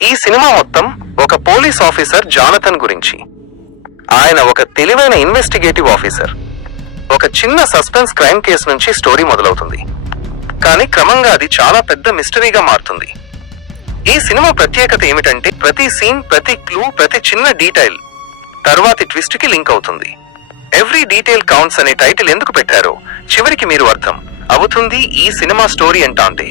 ఈ సినిమా మొత్తం ఒక పోలీస్ ఆఫీసర్ జానథన్ గురించి. ఆయన ఒక తెలివైన ఇన్వెస్టిగేటివ్ ఆఫీసర్. ఒక చిన్న సస్పెన్స్ క్రైమ్ కేసు నుంచి స్టోరీ మొదలవుతుంది, కానీ క్రమంగా అది చాలా పెద్ద మిస్టరీగా మారుతుంది. ఈ సినిమా ప్రత్యేకత ఏమిటంటే ప్రతి సీన్, ప్రతి క్లూ, ప్రతి చిన్న డీటెయిల్ తర్వాతి ట్విస్ట్ కి లింక్ అవుతుంది. ఎవ్రీ డీటెయిల్ కౌంట్స్ అనే టైటిల్ ఎందుకు పెట్టారో చివరికి మీరు అర్థం అవుతుంది ఈ సినిమా స్టోరీ అంటే.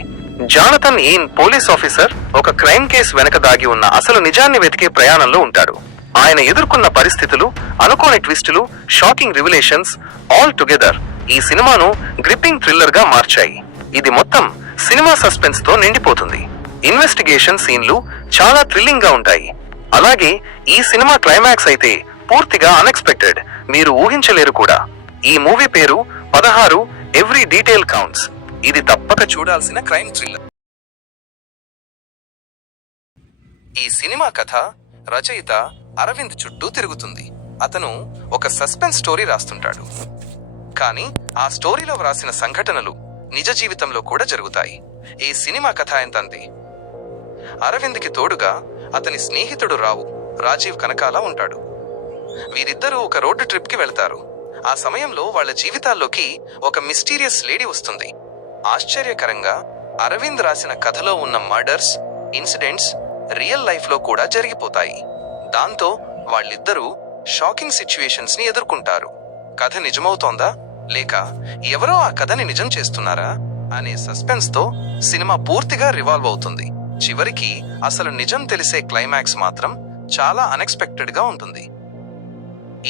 జానథన్ ఈన్ పోలీస్ ఆఫీసర్ ఒక క్రైమ్ కేసు వెనక దాగి ఉన్న అసలు నిజాన్ని వెతికే ప్రయాణంలో ఉంటాడు. ఆయన ఎదుర్కొన్న పరిస్థితులు, అనుకోని ట్విస్టులు, షాకింగ్ రివిలేషన్స్ ఆల్ టుగెదర్ ఈ సినిమాను గ్రిప్పింగ్ థ్రిల్లర్ గా మార్చాయి. ఇది మొత్తం సినిమా సస్పెన్స్ తో నిండిపోతుంది. ఇన్వెస్టిగేషన్ సీన్లు చాలా థ్రిల్లింగ్ గా ఉంటాయి. అలాగే ఈ సినిమా క్లైమాక్స్ అయితే పూర్తిగా అన్ఎక్స్పెక్టెడ్, మీరు ఊహించలేరు కూడా. ఈ మూవీ పేరు 16 ఎవ్రీ డీటెయిల్ కౌంట్స్. ఇది తప్పక చూడాల్సిన క్రైమ్ థ్రిల్లర్. ఈ సినిమా కథ రచయిత అరవింద్ చుట్టూ తిరుగుతుంది. అతను ఒక సస్పెన్స్ స్టోరీ రాస్తుంటాడు, కానీ ఆ స్టోరీలో వ్రాసిన సంఘటనలు నిజ జీవితంలో కూడా జరుగుతాయి. ఈ సినిమా కథ ఎంతంతే. అరవింద్కి తోడుగా అతని స్నేహితుడు రాజీవ్ కనకాల ఉంటాడు. వీరిద్దరూ ఒక రోడ్డు ట్రిప్ కి వెళ్తారు. ఆ సమయంలో వాళ్ళ జీవితాల్లోకి ఒక మిస్టీరియస్ లేడీ వస్తుంది. ఆశ్చర్యకరంగా అరవింద్ రాసిన కథలో ఉన్న మర్డర్స్, ఇన్సిడెంట్స్ రియల్ లైఫ్ లో కూడా జరిగిపోతాయి. దాంతో వాళ్ళిద్దరూ షాకింగ్ సిచ్యువేషన్స్ ని ఎదుర్కొంటారు. కథ నిజమవుతోందా లేక ఎవరో ఆ కథని నిజం చేస్తున్నారా అనే సస్పెన్స్ తో సినిమా పూర్తిగా రివాల్వ్ అవుతుంది. చివరికి అసలు నిజం తెలిసే క్లైమాక్స్ మాత్రం చాలా అన్ఎక్స్పెక్టెడ్ గా ఉంటుంది.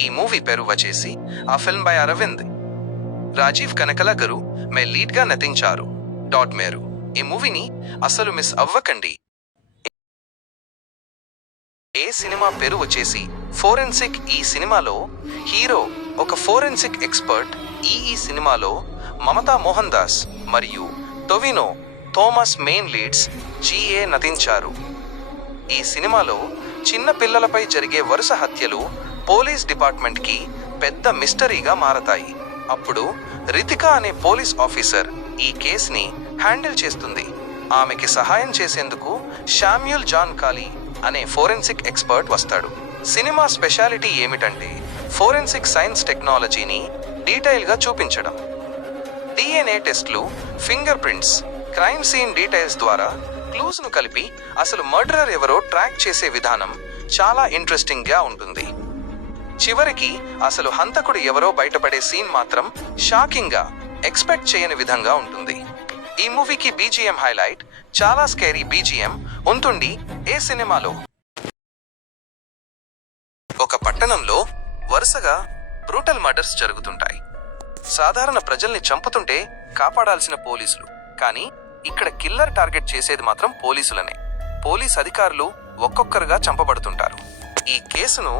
ఈ మూవీ పేరు వచ్చేసి ఆ ఫిల్మ్ బై అరవింద్. రాజీవ్ కనకల గారు మే లీడ్ గా నటించారు. మేరు ఈ మూవీని అసలు మిస్ అవ్వకండి. ఏ సినిమా పేరు వచ్చేసి ఫోరెన్సిక్. ఈ సినిమాలో హీరో ఒక ఫోరెన్సిక్ ఎక్స్పర్ట్. ఈ సినిమాలో మమతా మోహన్ దాస్ మరియు టొవినో థోమస్ మెయిన్ లీడ్స్ జిఏ నటించారు. ఈ సినిమాలో చిన్న పిల్లలపై జరిగే వరుస హత్యలు పోలీస్ డిపార్ట్మెంట్ కి పెద్ద మిస్టరీగా మారతాయి. అప్పుడు రితికా అనే పోలీస్ ఆఫీసర్ ఈ కేసుని హ్యాండిల్ చేస్తుంది. ఆమెకి సహాయం చేసేందుకు శామ్యూల్ జాన్ కాలీ అనే ఫోరెన్సిక్ ఎక్స్పర్ట్ వస్తాడు. సినిమా స్పెషాలిటీ ఏమిటంటే ఫోరెన్సిక్ సైన్స్ టెక్నాలజీని డీటెయిల్ గా చూపించడం. డిఎన్ఏ టెస్ట్లు, finger prints, crime scene details ద్వారా క్లూస్ ను కలిపి అసలు మర్డరర్ ఎవరో ట్రాక్ చేసే విధానం చాలా ఇంట్రెస్టింగ్ గా ఉంటుంది. చివరికి అసలు హంతకుడు ఎవరో బయటపడే సీన్ మాత్రం షాకింగ్ గా, ఎక్స్పెక్ట్ చేయని విధంగా ఉంటుంది. ఈ మూవీకి బీజిఎం హైలైట్. చాలా స్కేరీ బీజిఎం ఉంటుంది ఏ సినిమాలో. ఒక పట్టణంలో వరుసగా బ్రూటల్ మర్డర్స్ జరుగుతుంటాయి. సాధారణ ప్రజల్ని చంపుతుంటే కాపాడాల్సిన పోలీసులు, కానీ ఇక్కడ కిల్లర్ టార్గెట్ చేసేది మాత్రం పోలీసులనే. పోలీస్ అధికారులు ఒక్కొక్కరుగా చంపబడుతుంటారు. ఈ కేసును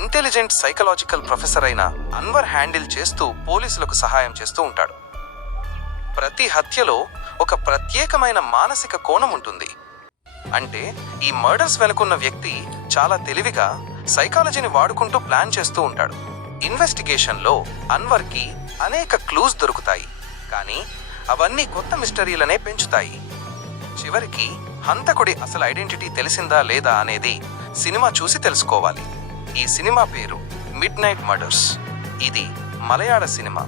ఇంటెలిజెంట్ సైకలాజికల్ ప్రొఫెసర్ అయిన అన్వర్ హ్యాండిల్ చేస్తూ పోలీసులకు సహాయం చేస్తూ ఉంటాడు. ప్రతి హత్యలో ఒక ప్రత్యేకమైన మానసిక కోణం ఉంటుంది. అంటే ఈ మర్డర్స్ వెనుకున్న వ్యక్తి చాలా తెలివిగా సైకాలజీని వాడుకుంటూ ప్లాన్ చేస్తూ ఉంటాడు. ఇన్వెస్టిగేషన్ లో అన్వర్ కి అనేక క్లూస్ దొరుకుతాయి, కానీ అవన్నీ కొత్త మిస్టరీలనే పెంచుతాయి. చివరికి హంతకుడి అసలు ఐడెంటిటీ తెలిసిందా లేదా అనేది సినిమా చూసి తెలుసుకోవాలి. ఈ సినిమా పేరు మిడ్ నైట్ మర్డర్స్. ఇది మలయాళ సినిమా.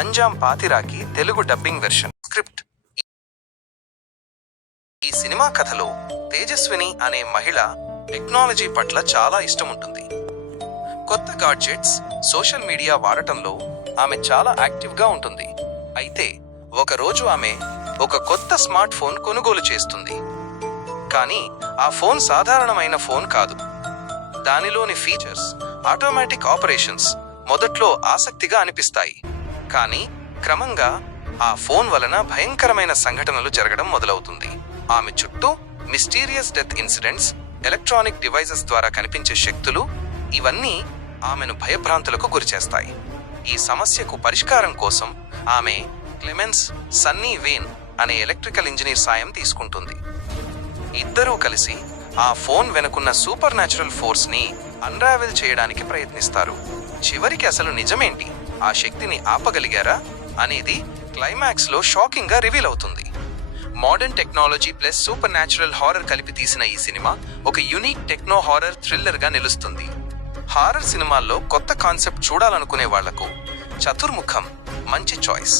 అంజాం పాతిరాకి తెలుగు డబ్బింగ్ వెర్షన్. స్క్రిప్ట్. ఈ సినిమా కథలో తేజస్విని అనే మహిళ టెక్నాలజీ పట్ల చాలా ఇష్టం ఉంటుంది. కొత్త గాడ్జెట్స్, సోషల్ మీడియా వాడటంలో ఆమె చాలా యాక్టివ్ గా ఉంటుంది. అయితే ఒకరోజు ఆమె ఒక కొత్త స్మార్ట్ ఫోన్ కొనుగోలు చేస్తుంది. కానీ ఆ ఫోన్ సాధారణమైన ఫోన్ కాదు. దానిలోని ఫీచర్స్, ఆటోమేటిక్ ఆపరేషన్స్ మొదట్లో ఆసక్తిగా అనిపిస్తాయి, కానీ క్రమంగా ఆ ఫోన్ వలన భయంకరమైన సంఘటనలు జరగడం మొదలవుతుంది. ఆమె చుట్టూ mysterious death incidents, electronic devices ద్వారా కనిపించే శక్తులు, ఇవన్నీ ఆమెను భయభ్రాంతులకు గురిచేస్తాయి. ఈ సమస్యకు పరిష్కారం కోసం ఆమె క్లెమెన్స్ సన్నీ వేన్ అనే ఎలక్ట్రికల్ ఇంజనీర్ సాయం తీసుకుంటుంది. ఇద్దరూ కలిసి ఆ ఫోన్ వెనుకున్న సూపర్ న్యాచురల్ ఫోర్స్ ని అన్రావెల్ చేయడానికి ప్రయత్నిస్తారు. చివరికి అసలు నిజమేంటి, ఆ శక్తిని ఆపగలిగారా అనేది క్లైమాక్స్ లో షాకింగ్ గా రివీల్ అవుతుంది. Modern technology plus super natural horror కలిపి తీసిన ఈ సినిమా ఒక యూనిక్ టెక్నో హారర్ థ్రిల్లర్ గా నిలుస్తుంది. హారర్ సినిమాల్లో కొత్త కాన్సెప్ట్ చూడాలనుకునే వాళ్లకు చతుర్ముఖం మంచి చాయిస్.